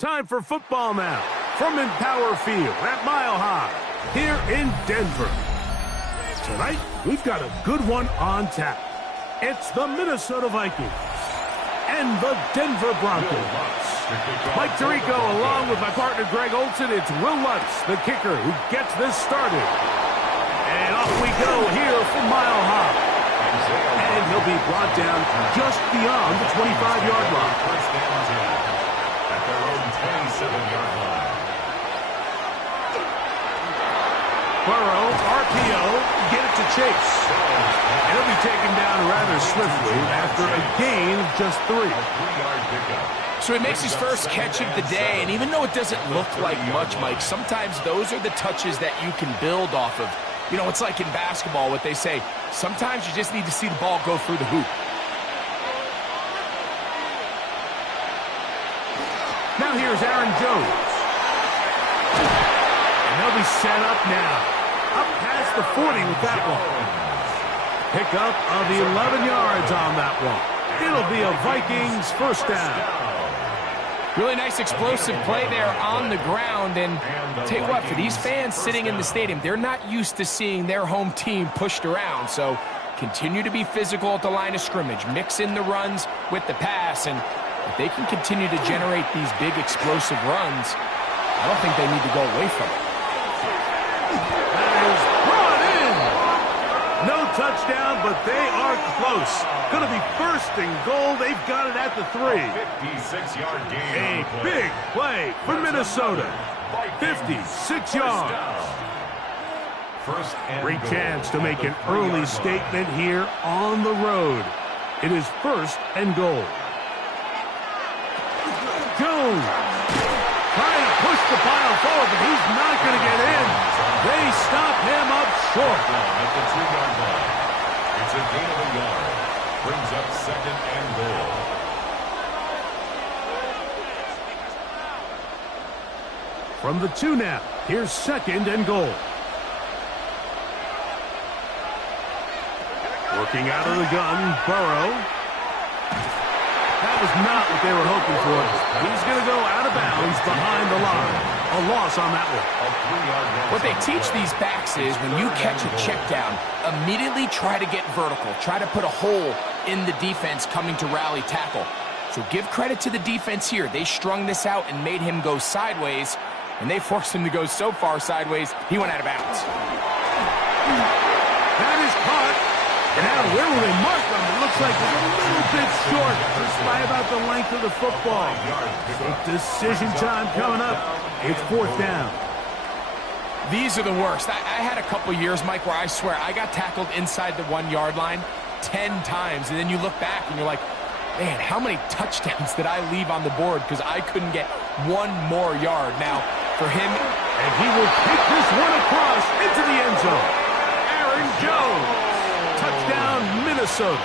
Time for football now from Empower Field at Mile High here in Denver. Tonight, we've got a good one on tap. It's the Minnesota Vikings and the Denver Broncos. Mike Tirico along with my partner Greg Olson. It's Will Lutz, the kicker, who gets this started. And off we go here from Mile High. And he'll be brought down just beyond the 25-yard line. First down 10 at their own 27-yard line. Burrow, RPO, get it to Chase. And he'll be taken down rather swiftly after a gain of just 3. A 3-yard pickup. So he makes his first catch of the day, and even though it doesn't look like much, Mike, sometimes those are the touches that you can build off of. You know, it's like in basketball, what they say, sometimes you just need to see the ball go through the hoop. Now here's Aaron Jones. And they'll be set up now. Up past the 40 with that one. Pickup of 11 yards on that one. It'll be a Vikings first down. Really nice explosive play there on the ground. And tell you what, for these fans sitting in the stadium, they're not used to seeing their home team pushed around. So continue to be physical at the line of scrimmage. Mix in the runs with the pass. And if they can continue to generate these big explosive runs, I don't think they need to go away from it. That is brought in. No touchdown, but they are close. Going to be first and goal. They've got it at the 3. 56-yard gain. A big play for Minnesota. 56 yards. First and Great goal. chance to make an early statement here on the road. It is first and goal. Jones trying to push the pile forward, but he's not going to get in. They stop him up short. At the 2-yard line. It's a gain of a yard. Brings up second and goal. From the 2 now, here's second and goal. Working out of the gun, Burrow. That was not what they were hoping for. He's going to go out of bounds behind the line. A loss on that one. A 3-yard loss. What they teach these backs is when you catch a check down, immediately try to get vertical. Try to put a hole in the defense coming to rally tackle. So give credit to the defense here. They strung this out and made him go sideways, and they forced him to go so far sideways, he went out of bounds. That is caught. And now where will they mark them? It looks like it's a little bit short, just by about the length of the football. So decision time coming up. It's 4th down. These are the worst. I had a couple years, Mike, where I swear I got tackled inside the 1-yard line 10 times, and then you look back and you're like, man, how many touchdowns did I leave on the board because I couldn't get one more yard? Now, for him, And he will take this one across into the end zone. Aaron Jones. Touchdown, Minnesota.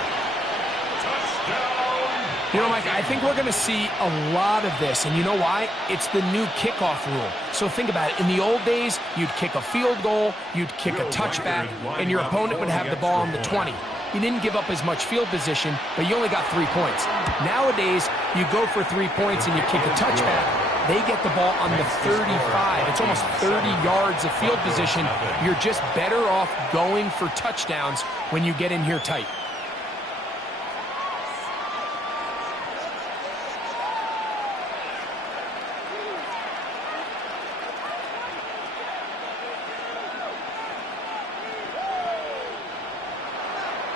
you know, Mike, I think we're going to see a lot of this, and you know why? It's the new kickoff rule. So think about it. In the old days, you'd kick a field goal, you'd kick a touchback, and your opponent would have the ball on the 20. You didn't give up as much field position, but you only got 3 points. Nowadays, you go for 3 points and you kick a touchback. They get the ball on the 35. It's almost 30 yards of field position. You're just better off going for touchdowns when you get in here tight.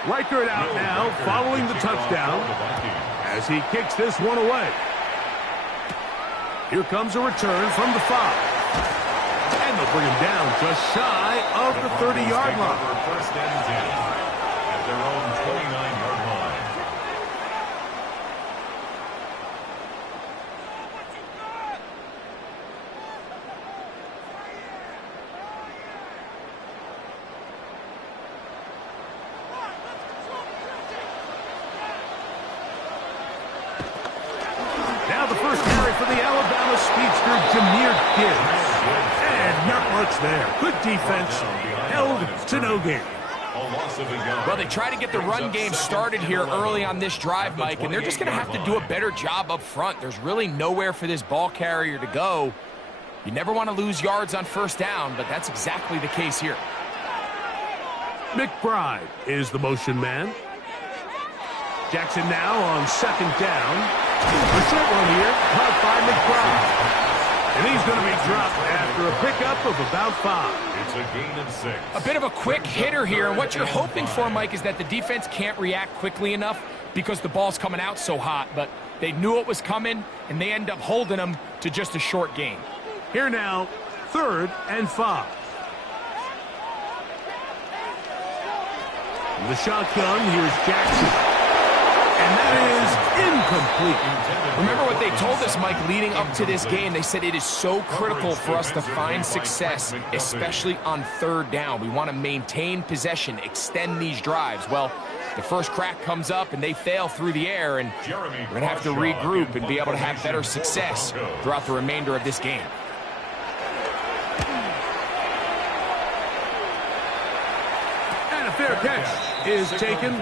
Reichert out now, following the touchdown, as he kicks this one away. Here comes a return from the 5. And they'll bring him down just shy of the 30-yard line. First and 10 at their own 29-yard line. Now the first carry for the Alabama speedster, Jahmyr Gibbs. And not much there. Good defense. Held to no gain. A loss of a yard. Well, they try to get the run game started here early on this drive, Mike, and they're just going to have to do a better job up front. There's really nowhere for this ball carrier to go. You never want to lose yards on first down, but that's exactly the case here. McBride is the motion man. Jackson now on second down. A short one here, caught by McBride. And he's going to be dropped after a pickup of about 5. It's a gain of 6. A bit of a quick hitter here, and what you're hoping for, Mike, is that the defense can't react quickly enough because the ball's coming out so hot. But they knew it was coming, and they end up holding them to just a short gain. Here now, 3rd and 5. In the shotgun, here's Jackson. And that is incomplete. Remember what they told us, Mike, leading up to this game. They said it is so critical for us to find success, especially on 3rd down. We want to maintain possession, extend these drives. Well, the first crack comes up, and they fail through the air, and we're going to have to regroup and be able to have better success throughout the remainder of this game. And a fair catch is taken.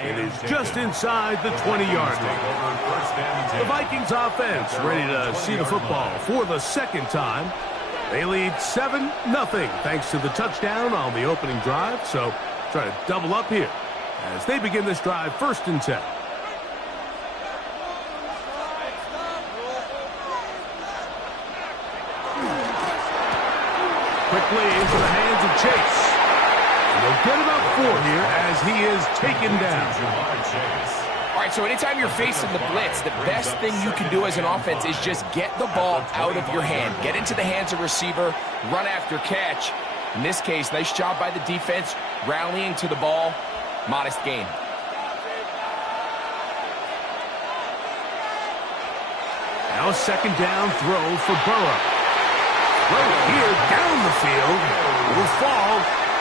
It is just inside the 20-yard line. The Vikings offense ready to see the football for the second time. They lead 7-0 thanks to the touchdown on the opening drive. So try to double up here as they begin this drive 1st and 10. Quickly into the hands of Chase. They'll get about 4 here as he is taken down. All right, so anytime you're facing the blitz, the best thing you can do as an offense is just get the ball out of your hand. Get into the hands of receiver, run after catch. In this case, nice job by the defense, rallying to the ball. Modest gain. Now a 2nd down throw for Burrow. Right here down the field will fall.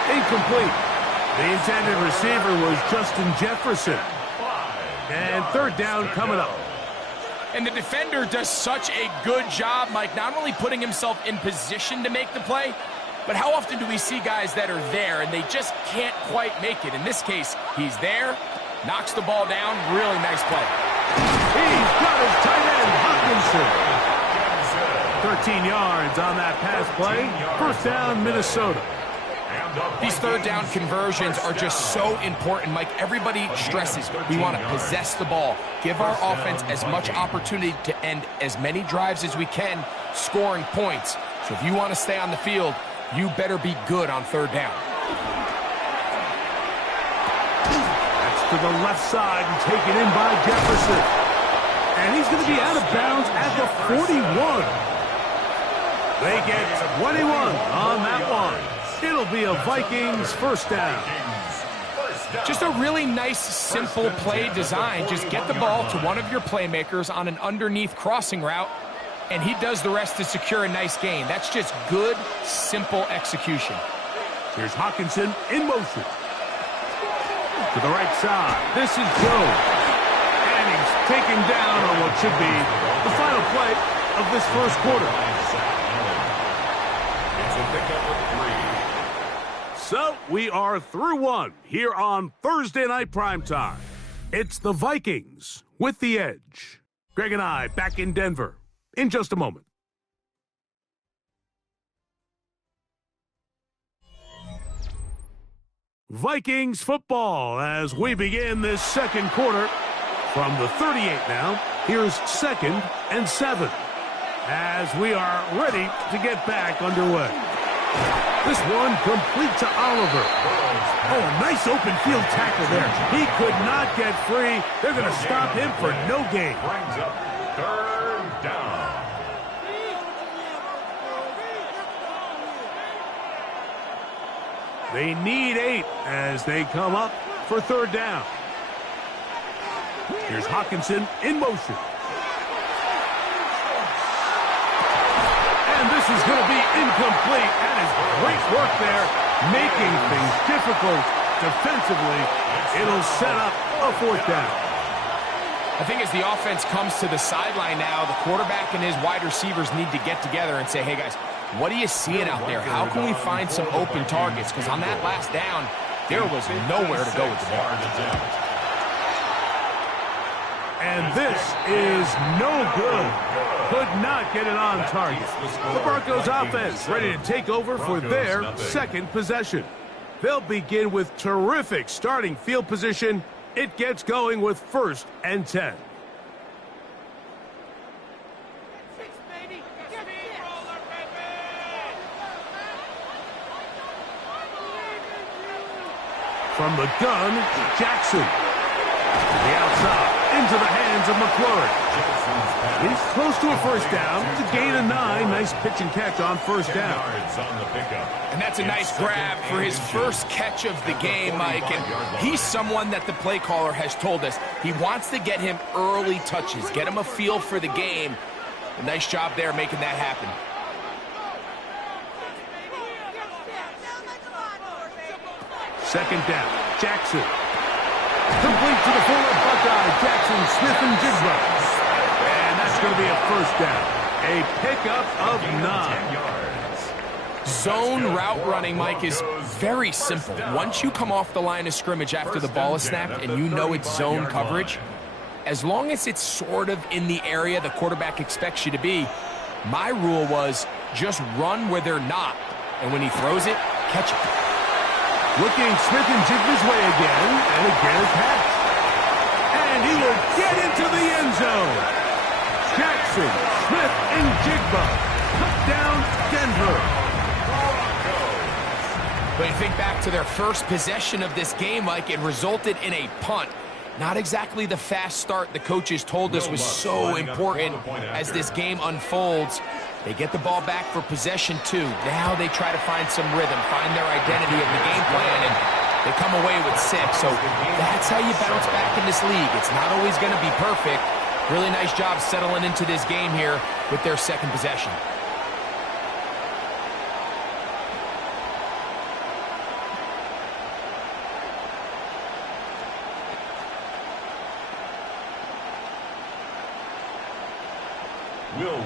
Incomplete. The intended receiver was Justin Jefferson. And 3rd down coming up. And the defender does such a good job, Mike, not only putting himself in position to make the play, but how often do we see guys that are there and they just can't quite make it? In this case, he's there, knocks the ball down, really nice play. He's got his tight end, Hockenson. 13 yards on that pass play. 1st down, Minnesota. These 3rd down conversions are just so important, Mike. Everybody stresses we want to possess the ball, give our offense as much opportunity to end as many drives as we can, scoring points. So if you want to stay on the field, you better be good on 3rd down. That's to the left side and taken in by Jefferson. And he's going to be out of bounds at the 41. They get 21 on that one. It'll be a Vikings 1st down. Just a really nice, simple play design. Just get the ball to one of your playmakers on an underneath crossing route, and he does the rest to secure a nice gain. That's just good, simple execution. Here's Hockenson in motion. To the right side. This is Joe. And he's taken down on what should be the final play of this 1st quarter. It's a pickup of 3. So we are through 1 here on Thursday Night Primetime. It's the Vikings with the edge. Greg and I back in Denver in just a moment. Vikings football as we begin this 2nd quarter. From the 38 now, here's 2nd and 7 as we are ready to get back underway. This one complete to Oliver. Oh, a nice open field tackle there. He could not get free. They're going to stop him for no gain. Brings up 3rd down. They need 8 as they come up for 3rd down. Here's Hockenson in motion. And this is going to be incomplete. That is great work there, making things difficult defensively. It'll set up a 4th down. I think as the offense comes to the sideline now, the quarterback and his wide receivers need to get together and say, hey, guys, what are you seeing out there? How can we find some open targets? Because on that last down, There was nowhere to go with the ball. And this is no good. Could not get it on target. The Broncos offense ready to take over for their second possession. They'll begin with terrific starting field position. It gets going with 1st and 10. From the gun, Jackson. To the outside, into the hands of McClurry. He's close to a first down to gain a 9. Nice pitch and catch on 1st down. And that's a nice grab for his first catch of the game, Mike. And he's someone that the play caller has told us he wants to get him early touches, get him a feel for the game. A nice job there making that happen. Second down, Jackson. Complete to the former Buckeye, Jackson Smith-Njigba. And that's going to be a 1st down. A pickup of 9. Zone route running, Mike, is very simple. Once you come off the line of scrimmage after the ball is snapped and you know it's zone coverage, as long as it's sort of in the area the quarterback expects you to be, my rule was just run where they're not. And when he throws it, catch it. Looking Smith-Njigba's way again, and again a pass. And he will get into the end zone. Jackson Smith-Njigba. Touchdown, Denver. But you think back to their first possession of this game, Mike, it resulted in a punt. Not exactly the fast start the coaches told us was so important as this game unfolds. They get the ball back for possession 2. Now they try to find some rhythm, find their identity of the game plan, and they come away with 6. So that's how you bounce back in this league. It's not always going to be perfect. Really nice job settling into this game here with their second possession.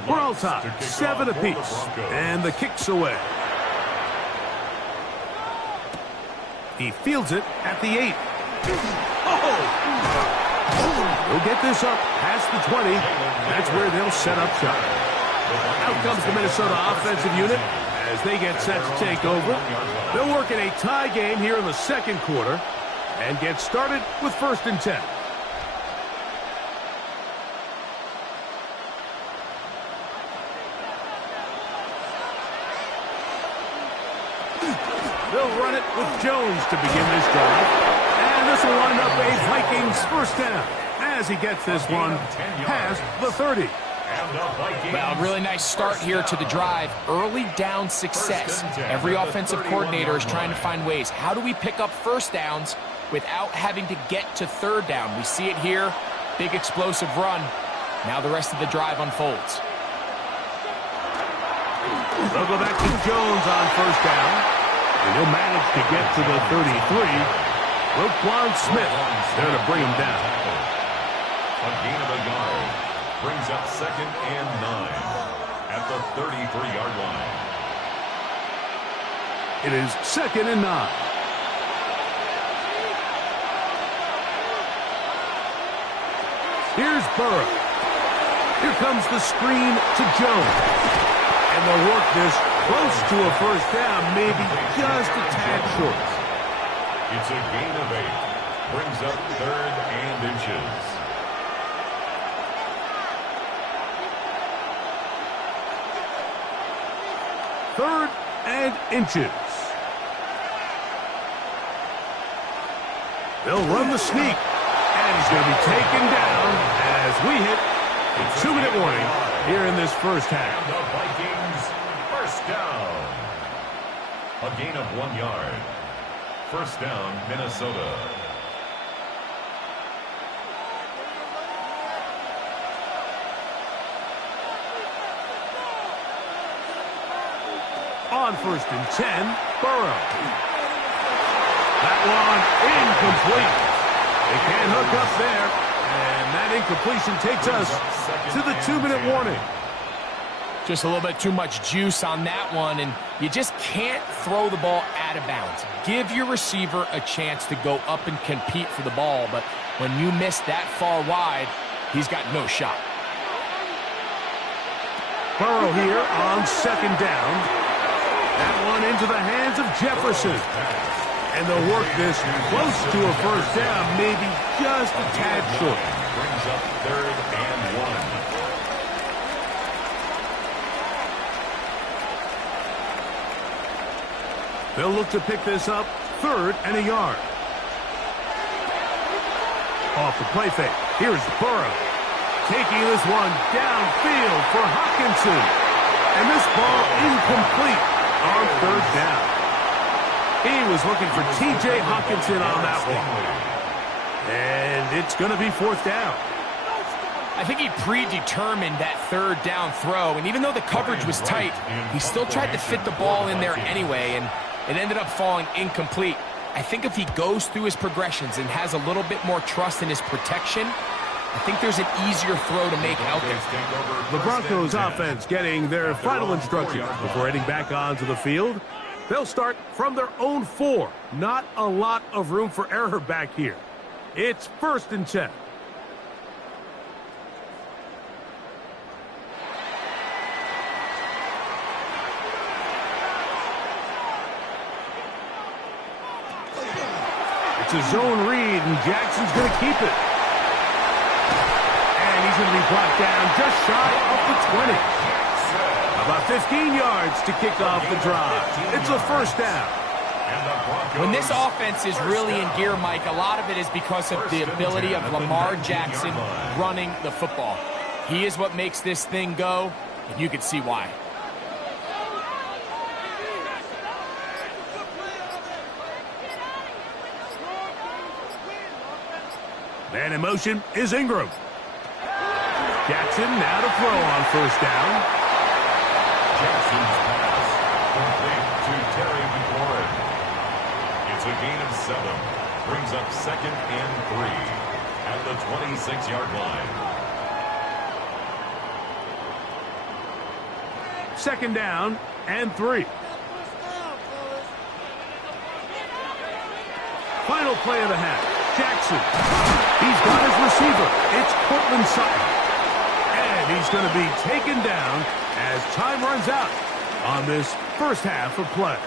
We're all tied, 7 apiece, and the kick's away. He fields it at the 8. Oh! He'll get this up past the 20. That's where they'll set up shop. Out comes the Minnesota offensive unit as they get set to take over. They'll work in a tie game here in the second quarter and get started with 1st and 10. They'll run it with Jones to begin this drive. And this will wind up a Vikings 1st down as he gets this one past the 30. Well, really nice start here to the drive. Early down success. Every offensive coordinator is trying to find ways. How do we pick up 1st downs without having to get to 3rd down? We see it here. Big explosive run. Now the rest of the drive unfolds. They'll go back to Jones on 1st down. And he'll manage to get to the 33. Roquan Smith there to bring him down. A gain of a yard brings up 2nd and 9 at the 33-yard line. It is 2nd and 9. Here's Burrow. Here comes the screen to Jones. And they'll work this close to a 1st down, maybe just a tad short. It's a gain of 8. Brings up 3rd and inches. Third and inches. They'll run the sneak. And he's going to be taken down as we hit a 2-minute warning here in this 1st half. And the Vikings 1st down. A gain of 1 yard. 1st down, Minnesota. On 1st and 10, Burrow. That one incomplete. They can't hook up there. And that incompletion takes us to the 2-minute warning. Just a little bit too much juice on that one, and you just can't throw the ball out of bounds. Give your receiver a chance to go up and compete for the ball, but when you miss that far wide, he's got no shot. Burrow here on second down. That one into the hands of Jefferson. And they'll work this close to a first down, maybe just a tad short. Brings up 3rd and 1. They'll look to pick this up 3rd and a yard. Off the play fake. Here's Burrow. Taking this one downfield for Hockenson. And this ball incomplete on 3rd down. He was looking for T.J. Hockenson on that one. And it's going to be 4th down. I think he predetermined that 3rd down throw, and even though the coverage was tight, he still tried to fit the ball in there anyway, and it ended up falling incomplete. I think if he goes through his progressions and has a little bit more trust in his protection, I think there's an easier throw to make out there. The Broncos offense getting their final instructions before heading back onto the field. They'll start from their own 4. Not a lot of room for error back here. It's 1st and 10. It's a zone read, and Jackson's going to keep it. And he's going to be brought down just shy of the 20. About 15 yards to kick off the drive. It's a first down. When this offense is really in gear, Mike, a lot of it is because of the ability of Lamar Jackson running the football. He is what makes this thing go, and you can see why. Man in motion is Ingram. Jackson now to throw on first down. Jackson's pass complete to Terry McLaurin. It's a gain of 7. Brings up 2nd and 3 at the 26-yard line. 2nd down and 3. Final play of the half. Jackson. He's got his receiver. It's Courtland Sutton. And he's going to be taken down as time runs out on this first half of play.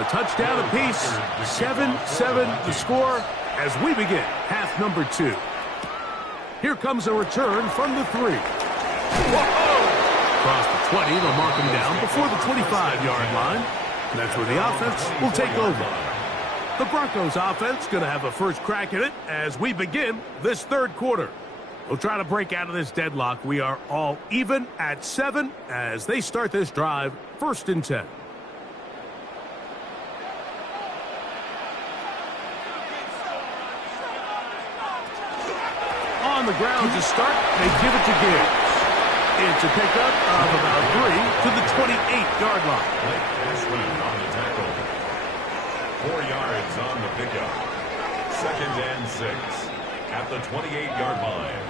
A touchdown apiece, 7-7 the score as we begin half number 2. Here comes a return from the 3. Whoa! Across the 20, they'll mark him down before the 25-yard line. And that's where the offense will take over. The Broncos offense going to have a first crack at it as we begin this 3rd quarter. We'll try to break out of this deadlock. We are all even at 7 as they start this drive, 1st and 10. On the ground to start, they give it to Gibbs. It's a pickup of about 3 to the 28-yard line. Late pass route on the tackle. 4 yards on the pickup. 2nd and 6 at the 28-yard line.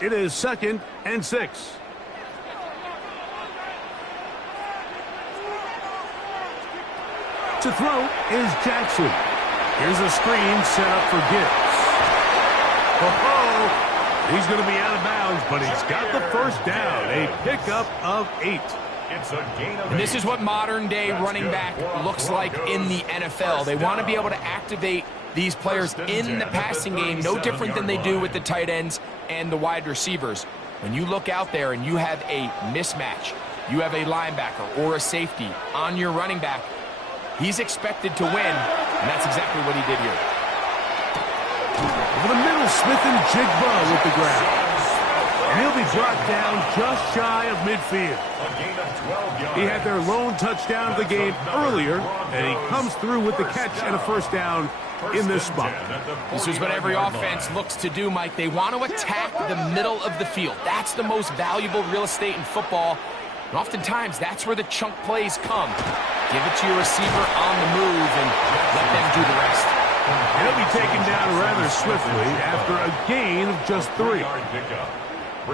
It is 2nd and 6. To throw is Jackson. Here's a screen set up for Gibbs. Oh, he's going to be out of bounds, but he's got the first down. A pickup of 8. It's a gain of 8. And this is what modern-day running back looks like in the NFL. They want to be able to activate these players in the passing game, no different than they do with the tight ends and the wide receivers. When you look out there and you have a mismatch, you have a linebacker or a safety on your running back, he's expected to win, and that's exactly what he did here. Over the middle, Smith and Jigba with the grab. And he'll be brought down just shy of midfield. A gain of 12 yards. He had their lone touchdown of the game earlier, and he comes through with the catch and a first down in this spot. This is what every offense looks to do, Mike. They want to attack the middle of the field. That's the most valuable real estate in football. And oftentimes, that's where the chunk plays come. Give it to your receiver on the move and let them do the rest. And he'll be taken down rather swiftly after a gain of just 3.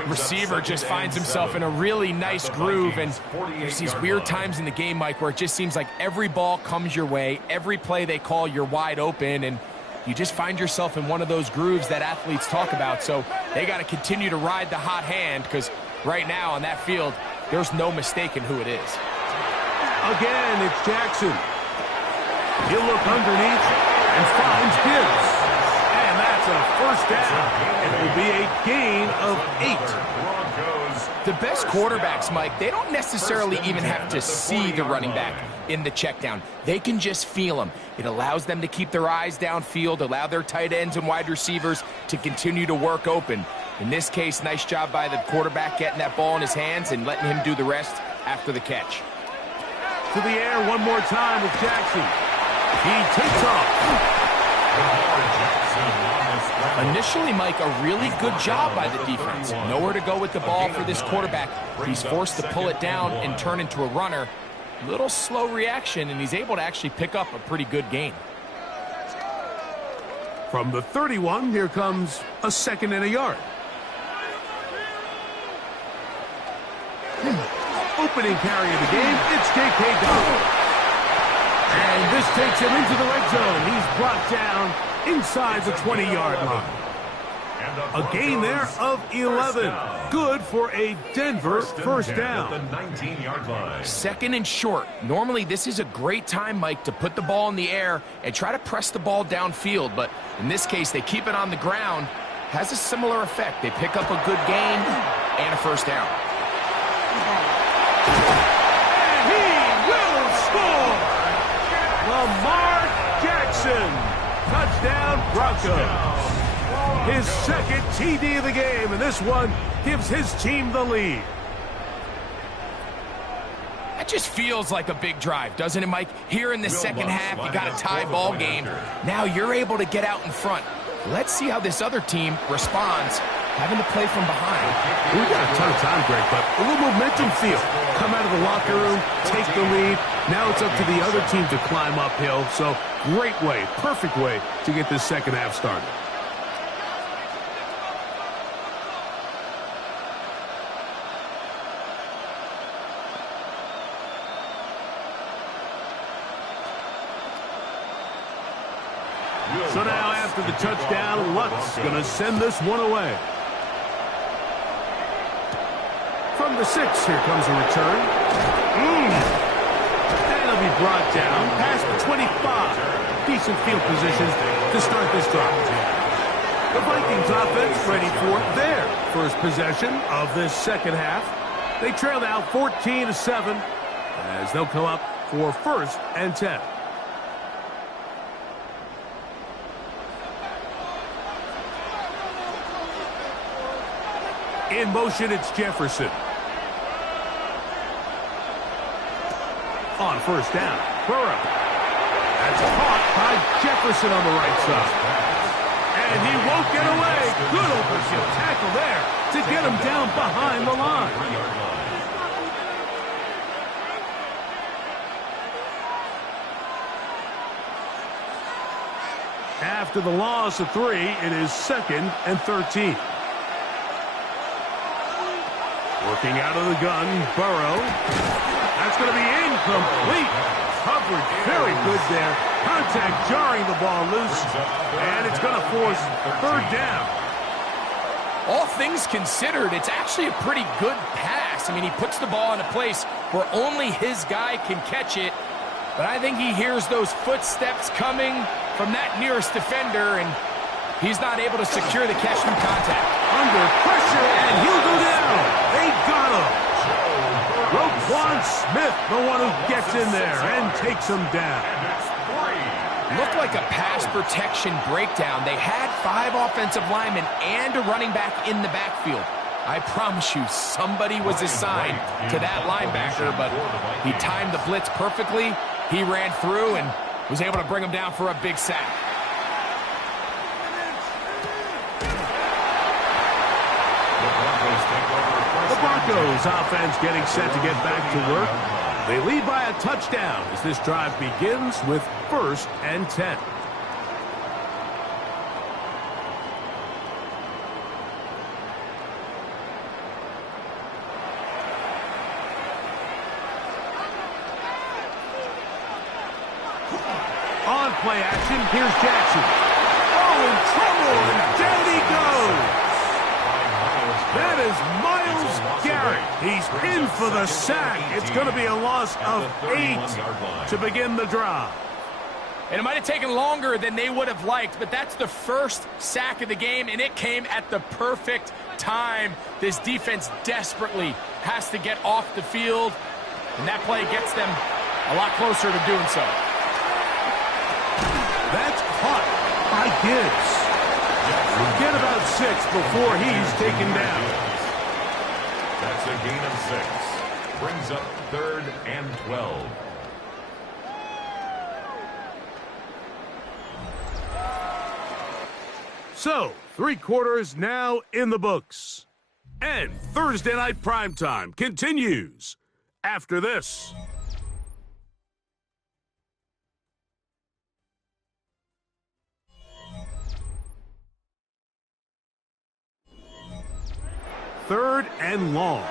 Receiver just finds himself in a really nice groove, and there's these weird times in the game, Mike, where it just seems like every ball comes your way, every play they call, you're wide open, and you just find yourself in one of those grooves that athletes talk about. So they got to continue to ride the hot hand, because right now on that field, there's no mistaking who it is. Again, it's Jackson. He'll look underneath and finds Gibbs. And that's a first down. It will be a gain of 8. The best quarterbacks, Mike, they don't necessarily even have to see the running back in the check down. They can just feel him. It allows them to keep their eyes downfield, allow their tight ends and wide receivers to continue to work open. In this case, nice job by the quarterback getting that ball in his hands and letting him do the rest after the catch. To the air one more time with Jackson. He takes off. Initially, Mike, a really good job by the defense. Nowhere to go with the ball for this quarterback. He's forced to pull it down and turn into a runner. Little slow reaction, and he's able to actually pick up a pretty good gain. From the 31, here comes a 2nd and a yard. Opening carry of the game, it's J.K. Dobbins. And this takes him into the red zone. He's brought down inside the 20-yard line. A gain there of 11. Good for a Denver first down. 2nd and short. Normally, this is a great time, Mike, to put the ball in the air and try to press the ball downfield. But in this case, they keep it on the ground. Has a similar effect. They pick up a good gain and a first down. And he will score! Lamar Jackson. Touchdown, Broncos. His 2nd TD of the game, and this one gives his team the lead. That just feels like a big drive, doesn't it, Mike? Here in the second half, you got a tie ball game. Now you're able to get out in front. Let's see how this other team responds, having to play from behind. We've got a ton of time, Greg, but a little momentum feel. Come out of the locker room, take the lead. Now it's up to the other team to climb uphill. So great way, perfect way to get this second half started. So now after the touchdown, Luck's going to send this one away. From the 6, here comes a return. And it'll be brought down past the 25. Decent field position to start this drive. The Vikings offense ready for their first possession of this second half. They trail now 14-7 as they'll come up for 1st and 10. In motion, it's Jefferson. On first down, Burrow. That's caught by Jefferson on the right side. And he won't get away. Good open field tackle there to get him down behind the line. After the loss of 3, it is 2nd and 13. Working out of the gun, Burrow. That's going to be incomplete. Coverage very good there. Contact jarring the ball loose. And it's going to force 3rd down. All things considered, it's actually a pretty good pass. I mean, he puts the ball in a place where only his guy can catch it. But I think he hears those footsteps coming from that nearest defender, and he's not able to secure the catch from contact. Under pressure, and he'll go down. They got him. Roquan Smith, the one who gets in there and takes him down. Looked like a pass protection breakdown. They had 5 offensive linemen and a running back in the backfield. I promise you, somebody was assigned to that linebacker, but he timed the blitz perfectly. He ran through and was able to bring him down for a big sack. The Broncos offense getting set to get back to work. They lead by a touchdown as this drive begins with 1st and 10. play action. Here's Jackson. Oh, in trouble, and down he goes. That is Myles Garrett. He's in for the sack. It's going to be a loss of 8 to begin the drive. And it might have taken longer than they would have liked, but that's the first sack of the game, and it came at the perfect time. This defense desperately has to get off the field, and that play gets them a lot closer to doing so. That's caught by Gibbs. Get about 6 before he's taken down. That's a gain of 6. Brings up 3rd and 12. So, 3 quarters now in the books. And Thursday Night Primetime continues after this. Third and long.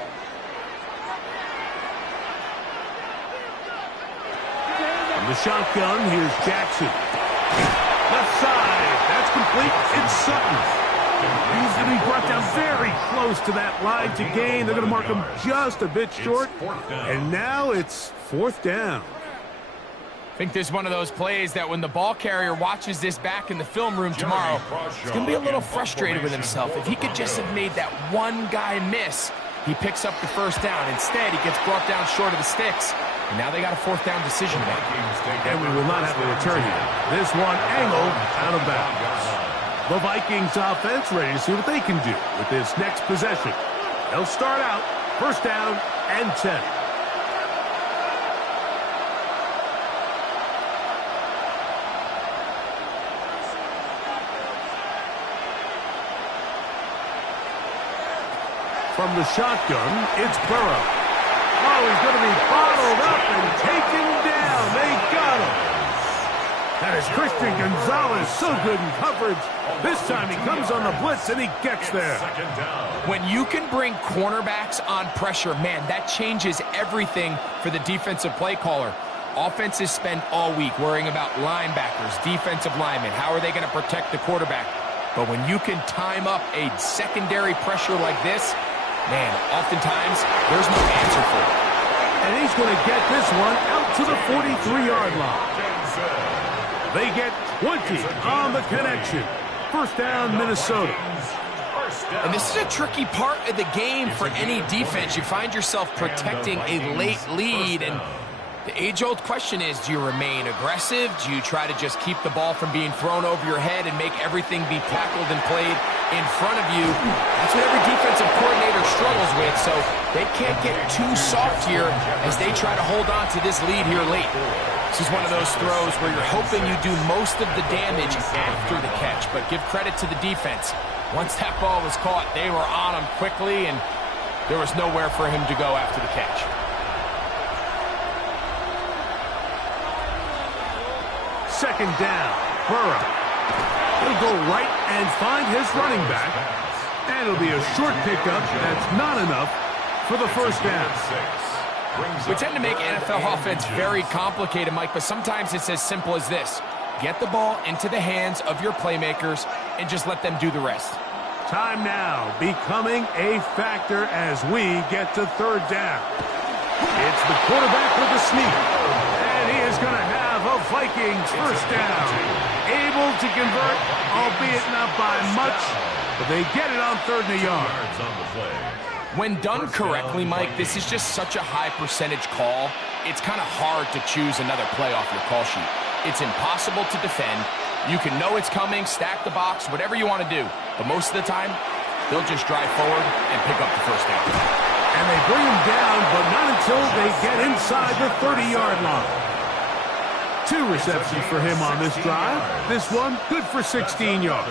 From the shotgun, here's Jackson. Left side, that's complete. It's Sutton. He's going to be brought down very close to that line to gain. They're going to mark him just a bit short. And now it's 4th down. I think this is one of those plays that when the ball carrier watches this back in the film room tomorrow, he's going to be a little frustrated with himself. If he could just have made that one guy miss, he picks up the first down. Instead, he gets brought down short of the sticks. And now they got a 4th down decision to make. And we will not have a return here. This one angled out of bounds. The Vikings offense ready to see what they can do with this next possession. They'll start out 1st down and 10. From the shotgun, it's Burrow. Oh, he's going to be bottled up and taken down. They got him. That is Christian Gonzalez, so good in coverage. This time he comes on the blitz and he gets there. When you can bring cornerbacks on pressure, man, that changes everything for the defensive play caller. Offenses spend all week worrying about linebackers, defensive linemen. How are they going to protect the quarterback? But when you can time up a secondary pressure like this, man, oftentimes there's no answer for it. And he's going to get this one out to the 43-yard line. They get 20 on the connection. 1st down, Minnesota. And this is a tricky part of the game for any defense. You find yourself protecting a late lead, and the age-old question is, do you remain aggressive? Do you try to just keep the ball from being thrown over your head and make everything be tackled and played in front of you? That's what every defensive coordinator struggles with, so they can't get too soft here as they try to hold on to this lead here late. This is one of those throws where you're hoping you do most of the damage after the catch, but give credit to the defense. Once that ball was caught, they were on him quickly, and there was nowhere for him to go after the catch. Second down, Burrow. He'll go right and find his running back. And it'll be a short pickup. That's not enough for the 1st down. We tend to make NFL offense very complicated, Mike, but sometimes it's as simple as this. Get the ball into the hands of your playmakers and just let them do the rest. Time now becoming a factor as we get to 3rd down. It's the quarterback with the sneak. And he is going to have a Vikings 1st down. Able to convert, albeit not by much, but they get it on 3rd and a yard. When done correctly, Mike, this is just such a high percentage call. It's kind of hard to choose another play off your call sheet. It's impossible to defend. You can know it's coming, stack the box, whatever you want to do. But most of the time, they'll just drive forward and pick up the 1st down. And they bring him down, but not until they get inside the 30-yard line. 2 receptions for him on this drive. This one good for 16 yards.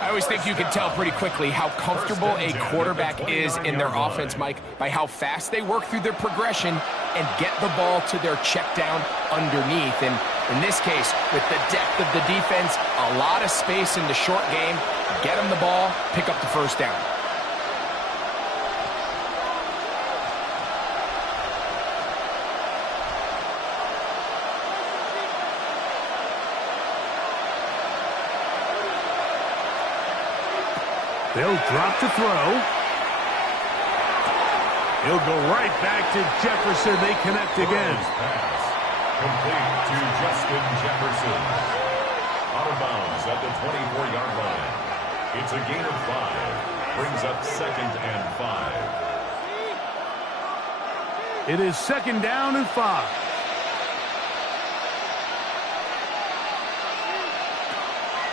I always think you can tell pretty quickly how comfortable a quarterback is in their offense, Mike, by how fast they work through their progression and get the ball to their check down underneath. And in this case, with the depth of the defense, a lot of space in the short game, get them the ball, pick up the 1st down. They'll drop to throw. He'll go right back to Jefferson. They connect again. Pass complete to Justin Jefferson. Out of bounds at the 24-yard line. It's a gain of 5. Brings up 2nd and 5. It is 2nd down and 5.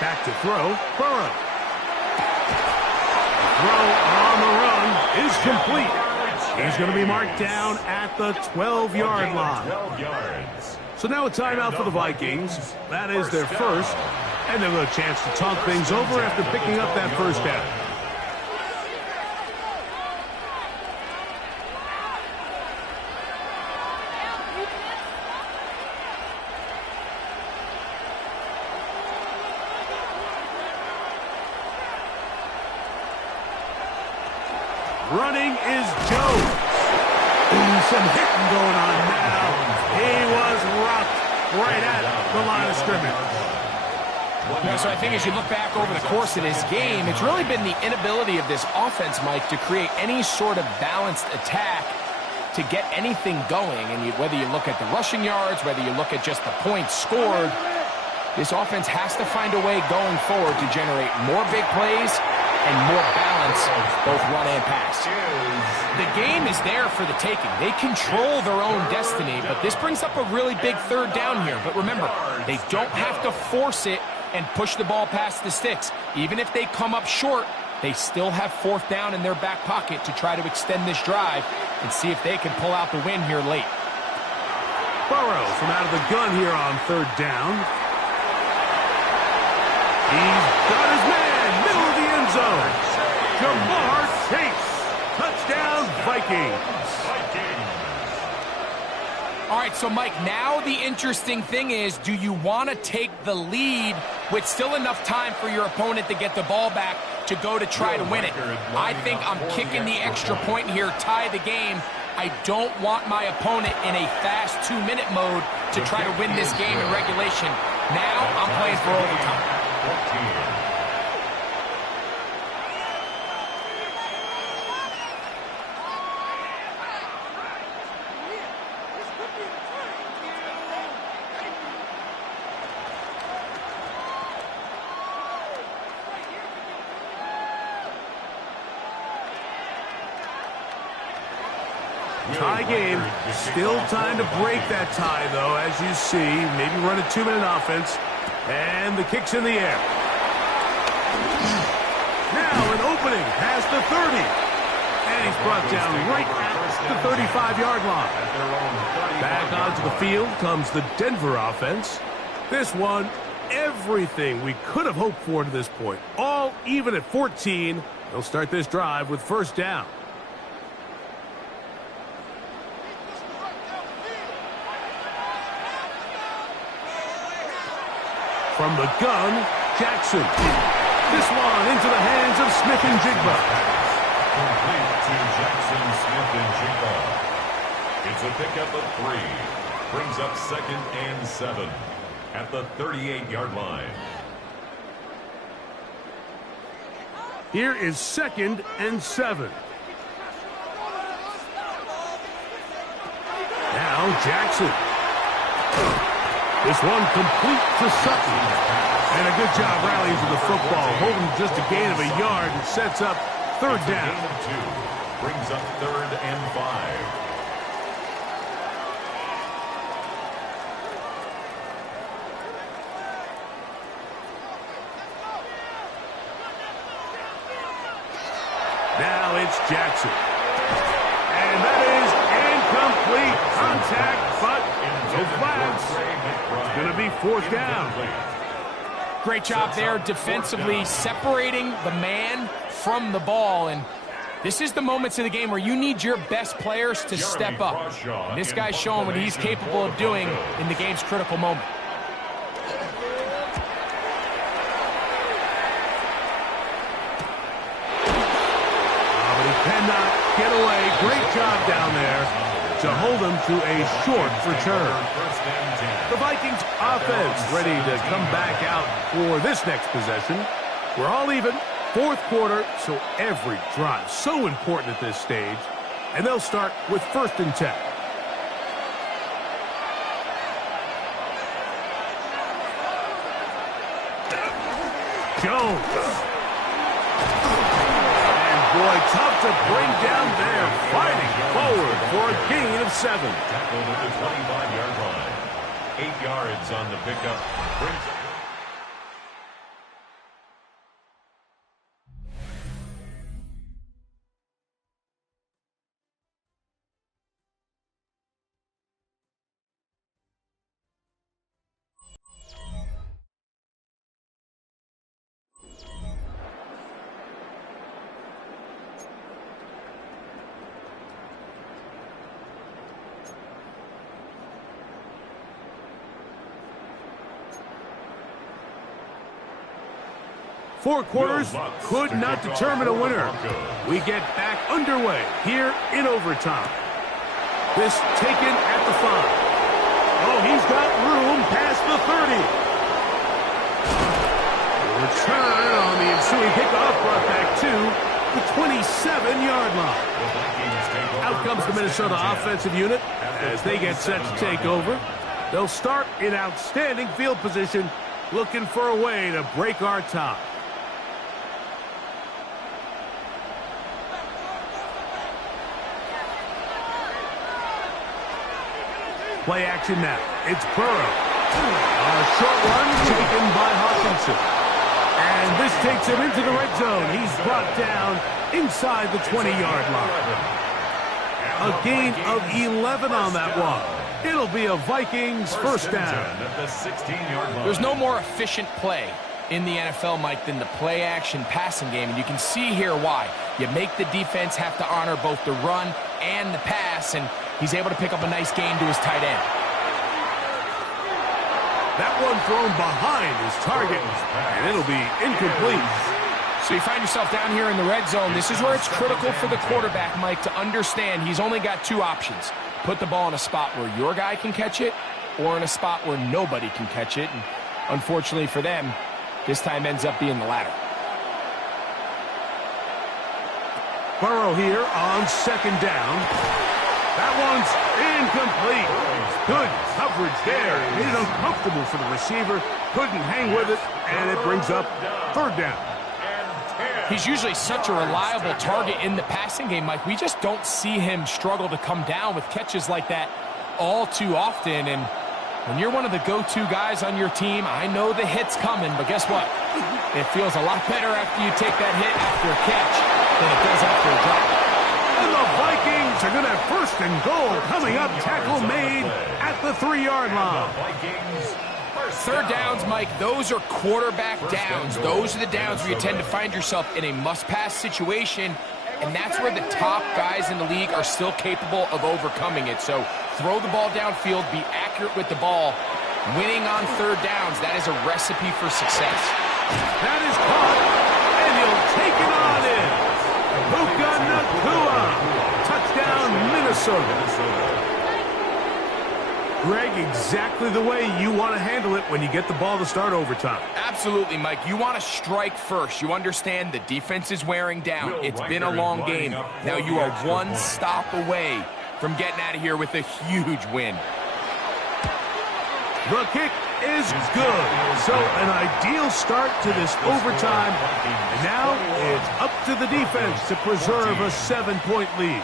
Back to throw. Burrow. Throw on the run is complete. He's going to be marked down at the 12-yard line. 12 yards. So now a timeout for the Vikings. That is their first. And they'll have a chance to talk things over after picking up that first down. Running is Jones. Some hitting going on now. He was rocked right at the line of scrimmage. So I think as you look back over the course of this game, it's really been the inability of this offense, Mike, to create any sort of balanced attack to get anything going. And whether you look at the rushing yards, whether you look at just the points scored, this offense has to find a way going forward to generate more big plays and more balance, both run and pass. The game is there for the taking. They control their own destiny, but this brings up a really big 3rd down here. But remember, they don't have to force it and push the ball past the sticks. Even if they come up short, they still have 4th down in their back pocket to try to extend this drive and see if they can pull out the win here late. Burrow from out of the gun here on 3rd down. He's got his man, middle of the end zone. Jamar Chase. Touchdown, Vikings. All right, so Mike, now the interesting thing is, do you want to take the lead with still enough time for your opponent to get the ball back to go to try to win it? I think I'm kicking the extra point here, tie the game. I don't want my opponent in a fast 2-minute mode to try to win this game in regulation. Now I'm playing for overtime. Tie game. Still time to break that tie, though, as you see. Maybe run a 2-minute offense. And the kick's in the air. Now an opening past the 30. And he's brought down right at the 35-yard line. Back onto the field comes the Denver offense. This one, everything we could have hoped for to this point. All even at 14. They'll start this drive with 1st down. From the gun, Jackson. This one into the hands of Smith and Jigba. Complete to Jackson, Smith and Jigba. It's a pickup of 3. Brings up 2nd and 7 at the 38-yard line. Here is 2nd and 7. Now Jackson. This one complete to Sutton. And a good job rallying to the football, holding just a gain of a yard and sets up 3rd down. Gain of 2. Brings up 3rd and 5. Now it's Jackson. And that is incomplete contact, but no flags. It's going to be 4th down. Great job there defensively, separating the man from the ball. And this is the moments of the game where you need your best players to step up. And this guy's showing what he's capable of doing in the game's critical moment. But he cannot get away. Great job down there to hold him to a short return. The Vikings offense ready to come back out for this next possession. We're all even Fourth quarter, so every drive so important at this stage. And they'll start with 1st and 10. Jones. And boy, tough to bring down there. Fighting forward for a gain of 7. Tackled at the 25-yard line. 8 yards on the pickup. Brings Four quarters could not determine a winner. We get back underway here in overtime. This taken at the 5. Oh, he's got room past the 30. Return on the ensuing kickoff brought back to the 27-yard line. Out comes the Minnesota offensive unit as they get set to take over. They'll start in outstanding field position, looking for a way to break our tie. Play action now. It's Burrow. A short run taken by Hawkinson. And this takes him into the red zone. He's brought down inside the 20-yard line. A gain of 11 on that one. It'll be a Vikings first down. There's no more efficient play in the NFL, Mike, than the play-action passing game, and you can see here why. You make the defense have to honor both the run and the pass, and he's able to pick up a nice gain to his tight end. That one thrown behind his target, and it'll be incomplete. So you find yourself down here in the red zone. This is where it's critical for the quarterback, Mike, to understand he's only got 2 options. Put the ball in a spot where your guy can catch it, or in a spot where nobody can catch it. And unfortunately for them, this time ends up being the latter. Burrow here on 2nd down. That one's incomplete. Good coverage there. Made it uncomfortable for the receiver. Couldn't hang with it, and it brings up 3rd down. He's usually such a reliable target in the passing game, Mike. We just don't see him struggle to come down with catches like that all too often. And when you're one of the go-to guys on your team, I know the hit's coming, but guess what? It feels a lot better after you take that hit after a catch than it does after a drop. And the Vikings are going to have 1st and goal coming up. Tackle made at the 3-yard line. 3rd downs, Mike, those are quarterback downs. Those are the downs where you tend to find yourself in a must-pass situation, and that's where the top guys in the league are still capable of overcoming it. So throw the ball downfield, be accurate with the ball. Winning on 3rd downs, that is a recipe for success. That is caught, and he'll take it on in. Puka Nacua. Touchdown, Minnesota. Greg, exactly the way you want to handle it when you get the ball to start overtime. Absolutely, Mike. You want to strike first. You understand the defense is wearing down. It's been a long game. Now you are 1 stop away from getting out of here with a huge win. The kick is good. So an ideal start to this overtime. And now it's up to the defense to preserve a 7-point lead.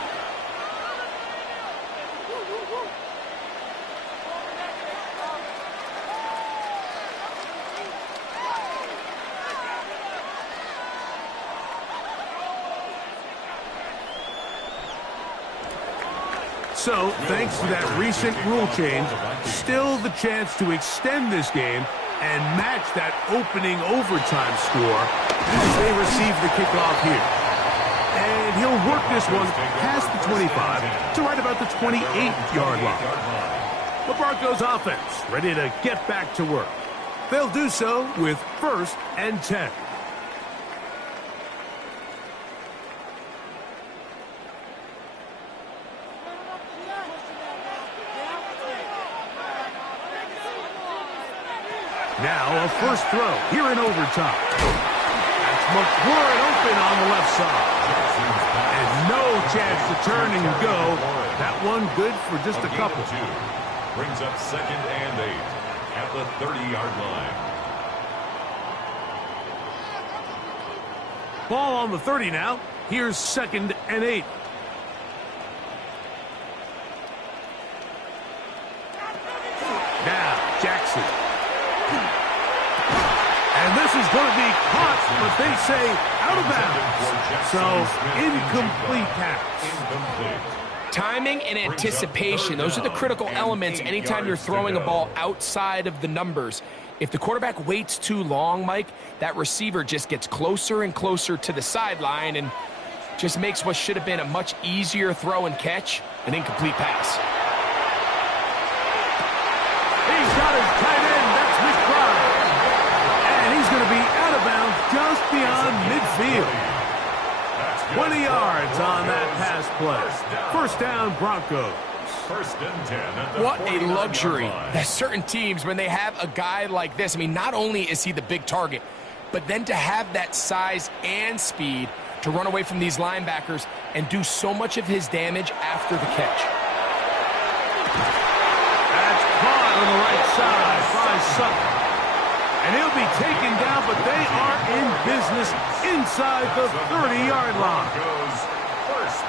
So, thanks to that recent rule change, still the chance to extend this game and match that opening overtime score as they receive the kickoff here. And he'll work this one past the 25 to right about the 28-yard line. The Broncos offense ready to get back to work. They'll do so with 1st and 10. Now a 1st throw here in overtime. That's It's McLaurin open on the left side. And no chance to turn and go. That one good for just a couple. Brings up 2nd and 8 at the 30-yard line. Ball on the 30 now. Here's 2nd and 8. Now, Jackson. And this is going to be caught, but they say out of bounds. So, incomplete pass. Incomplete. Timing and anticipation, those are the critical elements anytime you're throwing a ball outside of the numbers. If the quarterback waits too long, Mike, that receiver just gets closer and closer to the sideline and just makes what should have been a much easier throw and catch an incomplete pass. He's got his tight end, that's McBride. And he's going to be out of bounds just beyond midfield. 20 yards on that pass play. First down, Broncos. 1st and 10 at the What a 49-yard luxury line. that certain teams, when they have a guy like this, I mean, not only is he the big target, but then to have that size and speed to run away from these linebackers and do so much of his damage after the catch. That's caught on the right side by Sutton. And he'll be taken down, but they are in business inside the 30-yard line.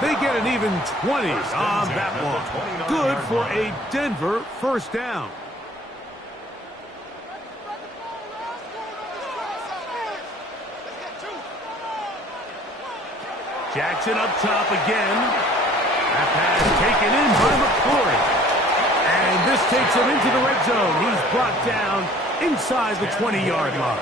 They get an even 20 on that one. Good for a Denver first down. Jackson up top again. That pass taken in by McLaurin. And this takes him into the red zone. He's brought down inside the 20-yard line.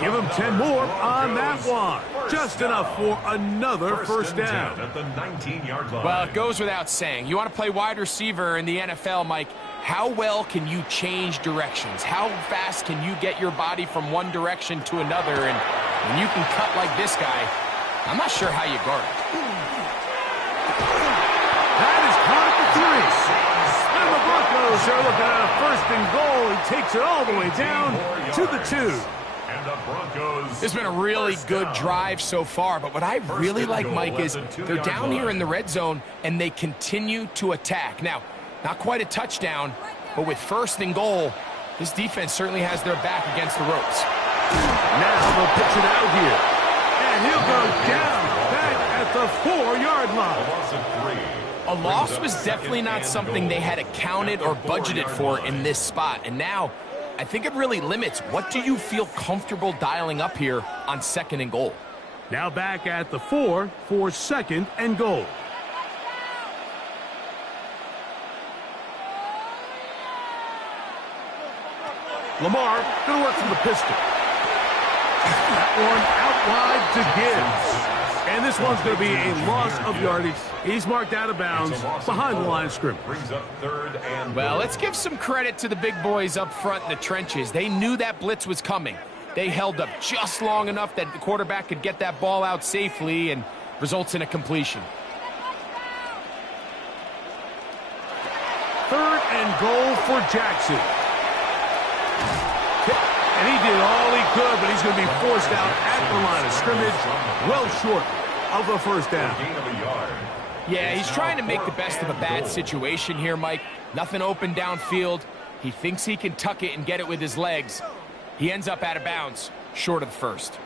Give him 10 more on that one. Just enough for another first down. At the 19-yard line. Well, it goes without saying. You want to play wide receiver in the NFL, Mike. How well can you change directions? How fast can you get your body from one direction to another? And when you can cut like this guy, I'm not sure how you guard it. That is caught at the 3. And the Broncos are looking at a 1st and goal. He takes it all the way down to the 2. And the Broncos. It's been a really good drive so far, but what I really like, Mike, is they're down here in the red zone, and they continue to attack. Now, not quite a touchdown, but with 1st and goal, this defense certainly has their back against the ropes. Now they'll pitch it out here. And he'll go down back at the 4-yard line. Loss of 3. A loss was definitely not something they had accounted or budgeted for in this spot, and now I think it really limits what do you feel comfortable dialing up here on 2nd and goal. Now back at the 4 for 2nd and goal. Lamar going to work from the pistol. That one out wide to Gibbs. And this one's going to be a loss of yardage. He's marked out of bounds behind the line of scrimmage. Brings up 3rd and Well, let's give some credit to the big boys up front in the trenches. They knew that blitz was coming. They held up just long enough that the quarterback could get that ball out safely and results in a completion. 3rd and goal for Jackson. And he did all he could, but he's going to be forced out at the line of scrimmage, well short of a first down. gain of a yard. Yeah, he's trying to make the best of a bad situation here, Mike. Nothing open downfield. He thinks he can tuck it and get it with his legs. He ends up out of bounds, short of the 1st.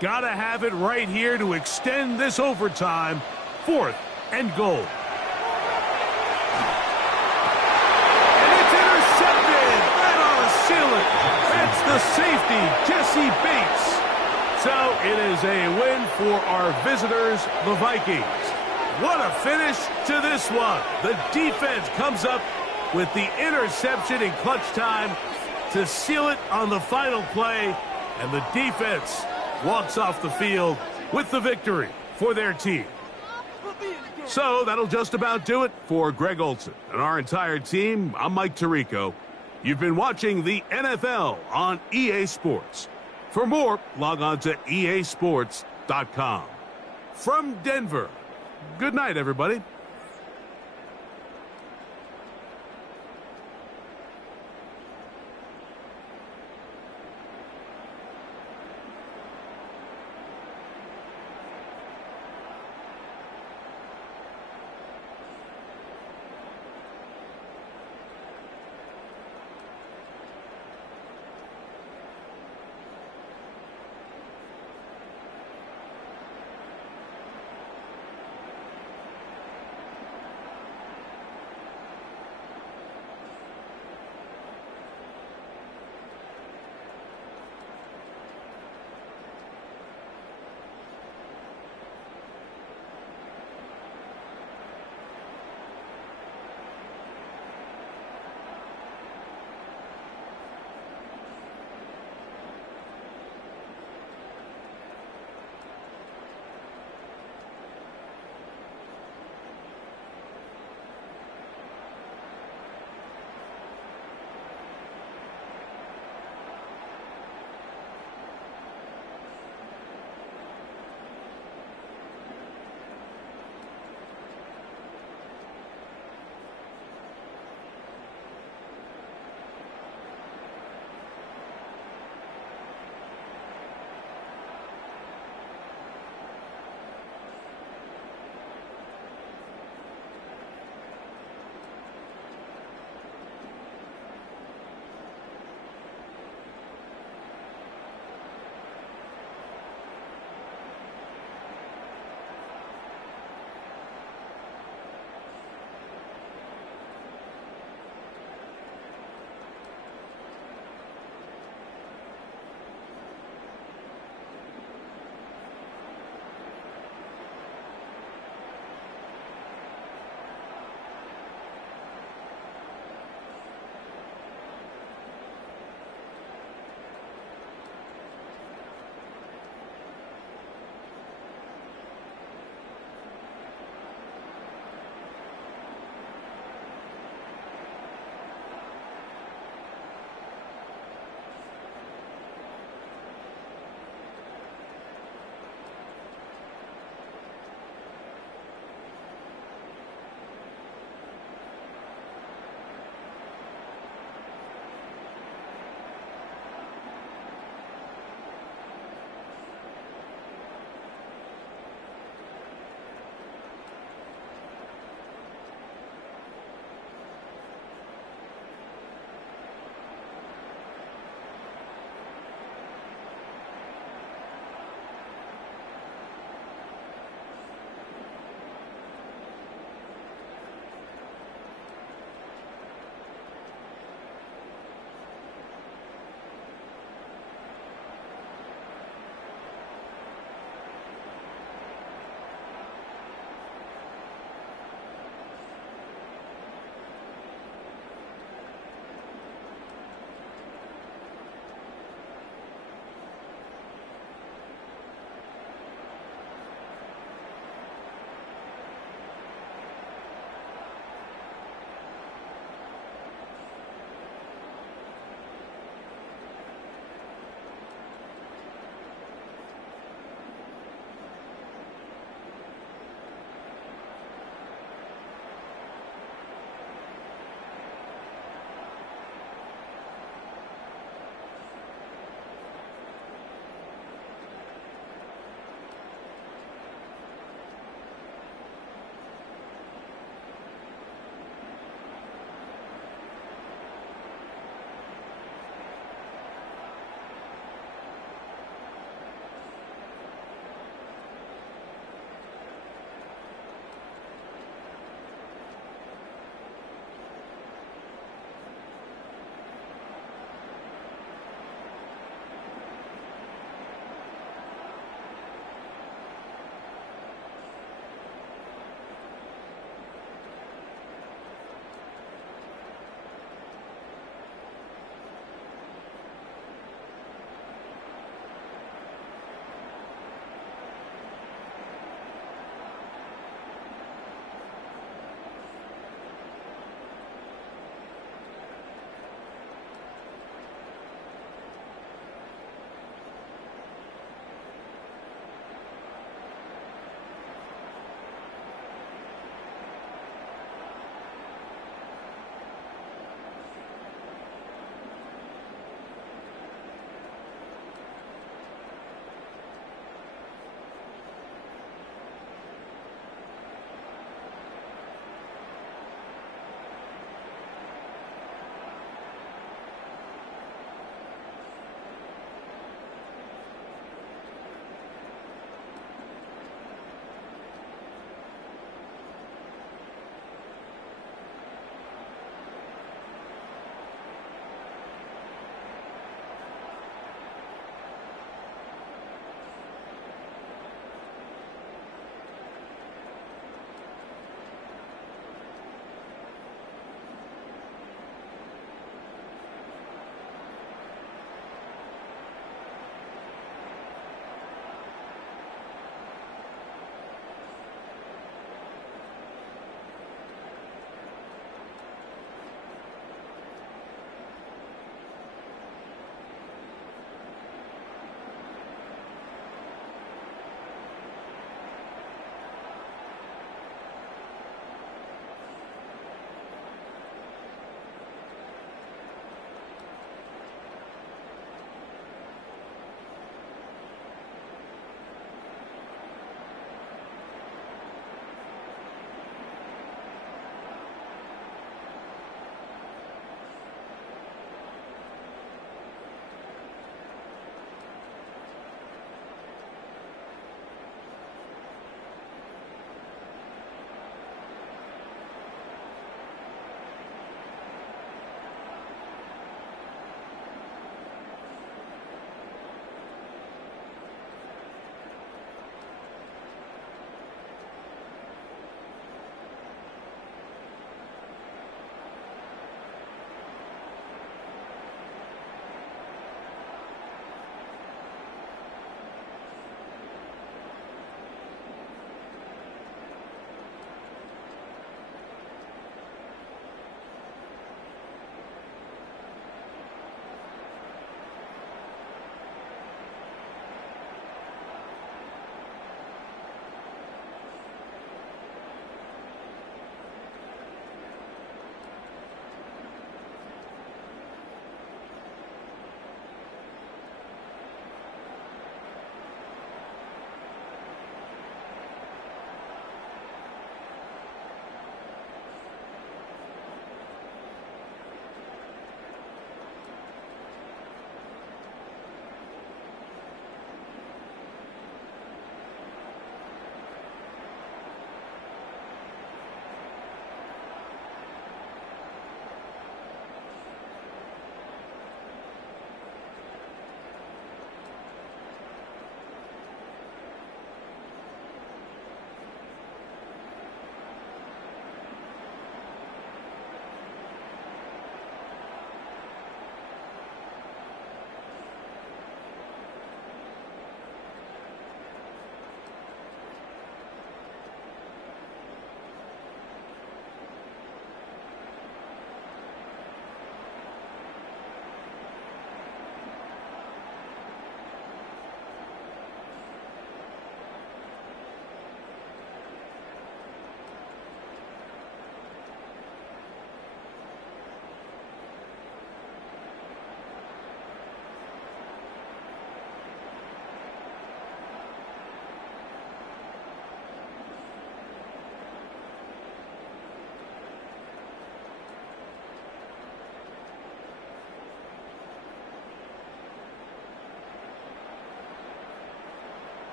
Gotta have it right here to extend this overtime. 4th and goal. And it's intercepted. That ought to seal it. That's the safety, Jesse Bates. So it is a win for our visitors, the Vikings. What a finish to this one. The defense comes up with the interception in clutch time to seal it on the final play, and the defense walks off the field with the victory for their team. So that'll just about do it for Greg Olsen and our entire team. I'm Mike Tirico. You've been watching the NFL on EA Sports. For more, log on to easports.com. From Denver, good night, everybody.